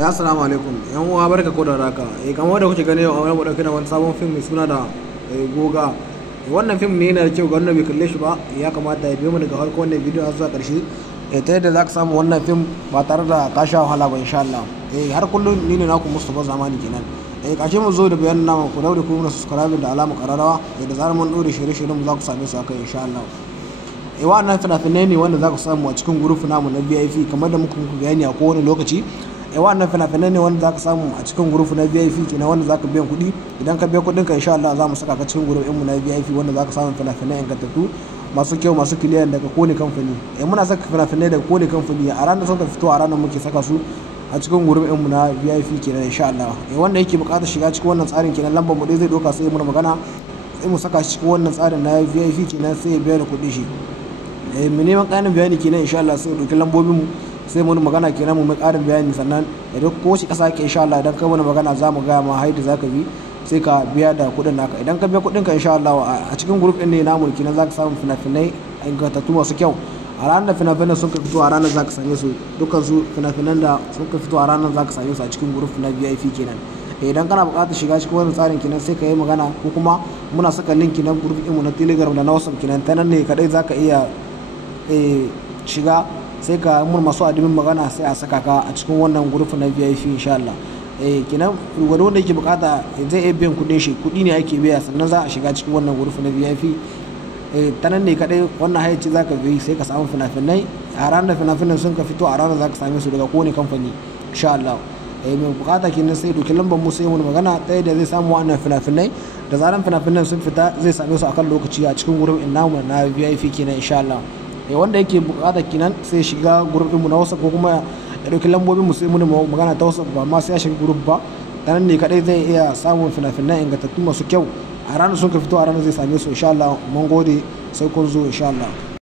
Assalamu alaikum yan uwa, barka ko da raka. Kamar da kuke gani a wannan dauke da wani sabon film mai suna da goga. Wannan film ne yana da kyau ga wanda bai kalle shi ba, ya kamata ya biyo mu daga farko wannan bidiyo har zuwa karshe ta yadda za ka samu wannan film ba tare da ka sha wahala ba insha Allah. Har kullum ni ne naku Mustapha Zamani kenan. Kashe mu zo da bayanin namu, ku daure ku mana subscribe da alama kararrawa da zarar mun dore shirye-shiryen mu za ku same su akai insha Allah. Wannan fina-finai ne wanda za ku samu a cikin group namu na VIP kamar da muka bayani a kowane lokaci. Wannan fina-finai ne wanda za ka samu a cikin group na VIP kenan, wanda za ka biyan kuɗi. Idan ka biya kuɗin ka insha Allah za mu saka ka cikin group mu na VIP wanda za ka samu fina-finai ingantattu masu kyau masu kiliyan daga kowane kamfani. Muna saka fina-finai daga kowane kamfani a ranar suka fito, a ranar muke saka su a cikin group mu na VIP kenan insha Allah. Wanda yake buƙatar shiga cikin wannan tsarin kenan, lambar mu dai zai doka sai mu magana sai mu saka shi cikin wannan tsarin na VIP kenan, sai ya biya da kuɗi shi. Mu neman ƙarin bayani kenan insha Allah sai ɗauki lambobin mu sai mun magana kenan mu mai ƙarin bayani, sannan idan ko shi ƙasa ke insha Allah idan kai wani magana za mu gaya ma haida za ka bi sai ka biya da kuɗin naka. Idan ka biya kuɗin ka insha Allah a cikin group ɗin ne namu kenan za ka samu fina-finai ingantattu masu kyau. A ranar da fina-finan sun ka fito a ranar za ka same su, dukkan su fina-finan da sun ka fito a ranar za ka same su a cikin group na VIP kenan. Idan kana buƙatar shiga cikin wannan tsarin kenan sai ka yi magana, ko kuma muna saka link na group ɗinmu na Telegram da na WhatsApp kenan, ta nan ne kadai za ka iya shiga sai ka mun masu admin magana sai a saka ka a cikin wannan group na VIP insha Allah. Kenan wanda yake bukata zai iya biyan kudin shi, kudi ne ake biya sannan za a shiga cikin wannan group na VIP. Ta nan ne kadai wannan hayyaci za ka bi sai ka samu fina-finai a ranar fina-finan sun ka fito a ranar za ka same su daga kowane kamfani insha Allah. Mai bukata kenan sai doki lambar mu sai mun magana ta yadda zai samu wannan fina-finai da zaran fina-finan sun fita zai same su akan lokaci a cikin group ɗin namu na VIP kenan insha Allah. Wanda yake bukatar kinan sai shiga group mu na WhatsApp, ko kuma ya dauki lambobin mu sai mun magana ta WhatsApp, ba ma sai ya shiga group ba. Dan ne kadai zai iya samun fina-finai ingantattu masu kyau a ranar sun ka fito, a ranar zai same su insha Allah. Mun gode, sai kun zo insha Allah.